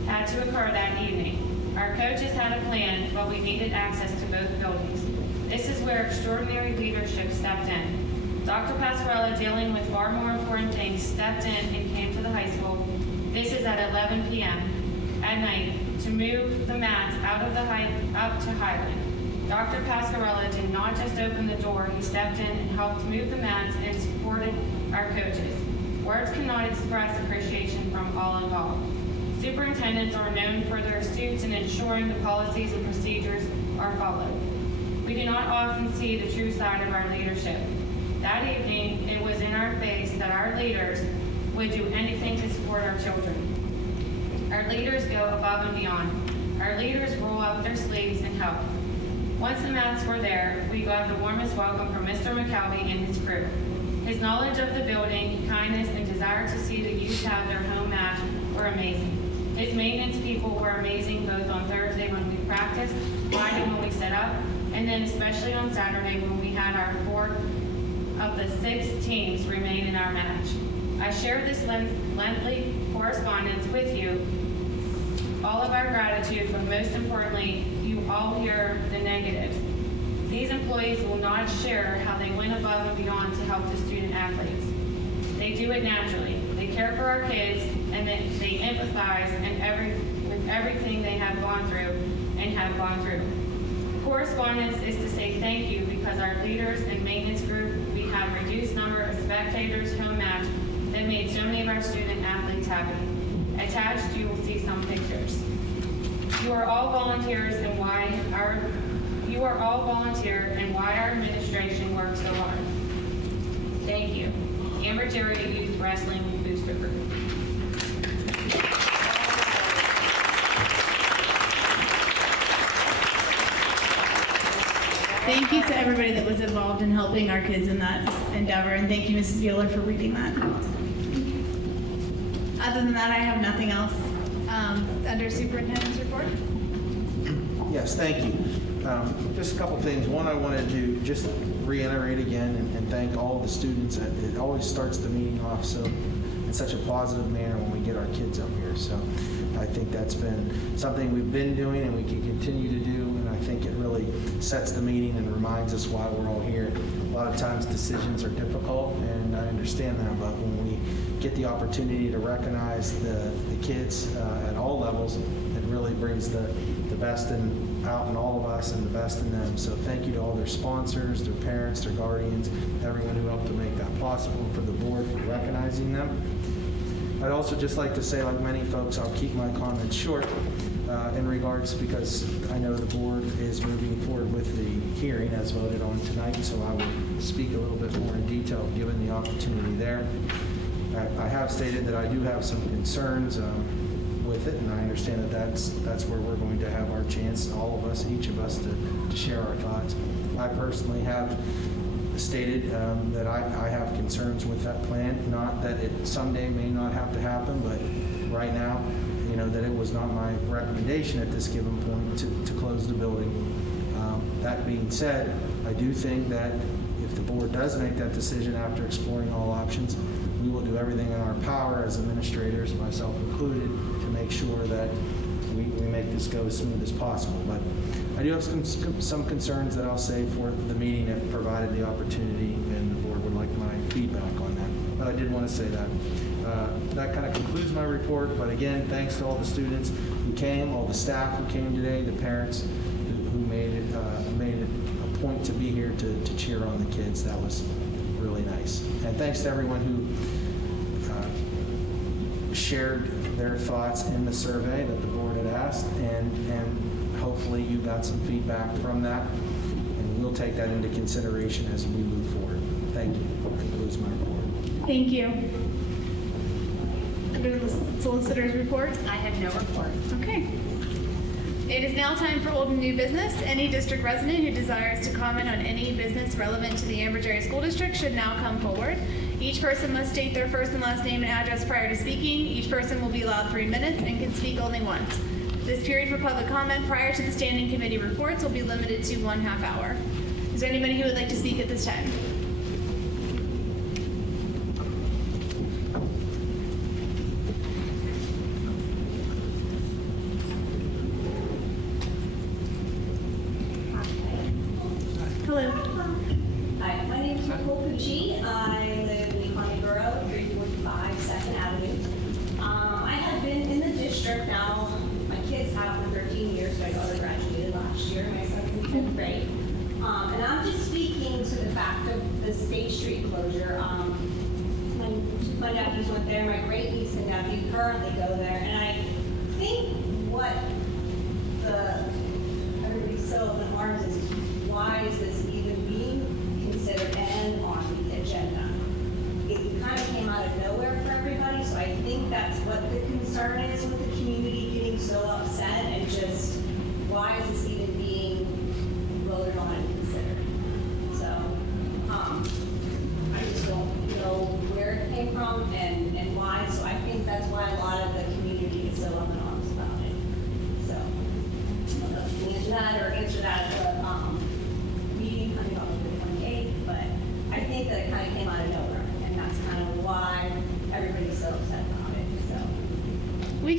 had to occur that evening. Our coaches had a plan, but we needed access to both buildings. This is where extraordinary leadership stepped in. Dr. Pascarella, dealing with far more important things, stepped in and came to the high school. This is at 11 p.m. at night to move the mats up to Highland. Dr. Pascarella did not just open the door, he stepped in and helped move the mats and supported our coaches. Words cannot express appreciation from all involved. Superintendents are known for their astute in ensuring the policies and procedures are followed. We do not often see the true side of our leadership. That evening, it was in our face that our leaders would do anything to support our children. Our leaders go above and beyond. Our leaders roll up their sleeves and help. Once the mats were there, we got the warmest welcome from Mr. McKelvey and his crew. His knowledge of the building, kindness, and desire to see the youth have their home match were amazing. His maintenance people were amazing both on Thursday when we practiced, Friday when we set up, and then especially on Saturday when we had our 4 of the 6 teams remain in our match. I shared this lengthy correspondence with you, all of our gratitude, but most importantly, you all hear the negatives. These employees will not share how they went above and beyond to help the student athletes. They do it naturally. They care for our kids, and they empathize with everything they have gone through and have gone through. The correspondence is to say thank you because our leaders and maintenance group, we have reduced number of spectators home match that made so many of our student athletes happy. Attached, you will see some pictures. You are all volunteers and why our administration works so hard. Thank you. Amber-Jerry Youth Wrestling Booster Group. Thank you to everybody that was involved in helping our kids in that endeavor, and thank you, Mrs. Bueller, for reading that. Other than that, I have nothing else. Under Superintendent's report? Yes, thank you. Just a couple things. One, I wanted to just reiterate again and thank all of the students. It always starts the meeting off in such a positive manner when we get our kids up here. So I think that's been something we've been doing and we can continue to do. And I think it really sets the meeting and reminds us why we're all here. A lot of times decisions are difficult, and I understand that. But when we get the opportunity to recognize the kids at all levels, it really brings the best out in all of us and the best in them. So thank you to all their sponsors, their parents, their guardians, everyone who helped to make that possible, and for the board for recognizing them. I'd also just like to say, like many folks, I'll keep my comments short in regards, because I know the board is moving forward with the hearing as voted on tonight, so I will speak a little bit more in detail given the opportunity there. I have stated that I do have some concerns with it, and I understand that that's where we're going to have our chance, all of us, each of us, to share our thoughts. I personally have stated that I have concerns with that plan, not that it someday may not have to happen, but right now, that it was not my recommendation at this given point to close the building. That being said, I do think that if the board does make that decision after exploring all options, we will do everything in our power as administrators, myself included, to make sure that we make this go as smooth as possible. But I do have some concerns that I'll say for the meeting if provided the opportunity and the board would like my feedback on that. But I did want to say that. That kind of concludes my report. But again, thanks to all the students who came, all the staff who came today, the parents who made it a point to be here to cheer on the kids. That was really nice. And thanks to everyone who shared their thoughts in the survey that the board had asked, and hopefully you got some feedback from that, and we'll take that into consideration as we move forward. Thank you. That concludes my report. Thank you. Under the solicitor's report? I have no report. Okay. It is now time for old and new business. Any district resident who desires to comment on any business relevant to the Amber-Jerry School District should now come forward. Each person must state their first and last name and address prior to speaking. Each person will be allowed 3 minutes and can speak only once. This period for public comment prior to the standing committee reports will be limited to 1/2 hour. Is there anybody who would like to speak at this time? Hello. Hi, my name is Nicole Pucci. I live in Coney Borough, 345 2nd Avenue. I have been in the district now. My kids have for 13 years. My daughter graduated last year. My son's in 5th grade. And I'm just speaking to the fact of the State Street closure. My nephews went there. My great niece and nephew currently go there. And I think what everybody's so up in arms is, why is this even being considered and on the agenda? It kind of came out of nowhere for everybody, so I think that's what the concern is with the community getting so upset, and just, why is this even being voted on and considered? So, I just don't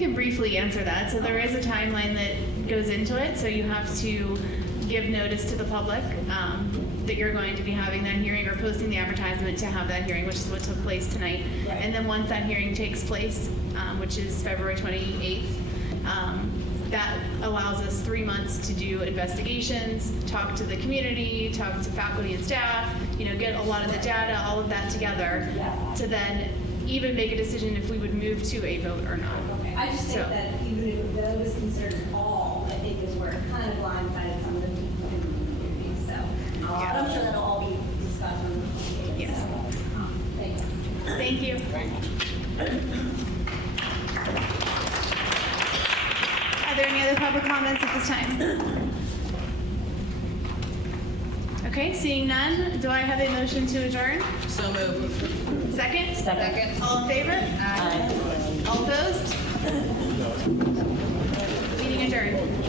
can briefly answer that. So there is a timeline that goes into it. So you have to give notice to the public that you're going to be having that hearing or posting the advertisement to have that hearing, which is what took place tonight. And then once that hearing takes place, which is February 28th, that allows us 3 months to do investigations, talk to the community, talk to faculty and staff, get a lot of the data, all of that together, to then even make a decision if we would move to a vote or not. Okay, I just think that even if those considered all, I think is where it kind of blindsided some of the people in the community. So I'm sure that'll all be discussed on the meeting. Yes. So, thank you. Thank you. Are there any other public comments at this time? Okay, seeing none, do I have a motion to adjourn? So moved. Second? Second. All in favor? Aye. All opposed? Meeting adjourned.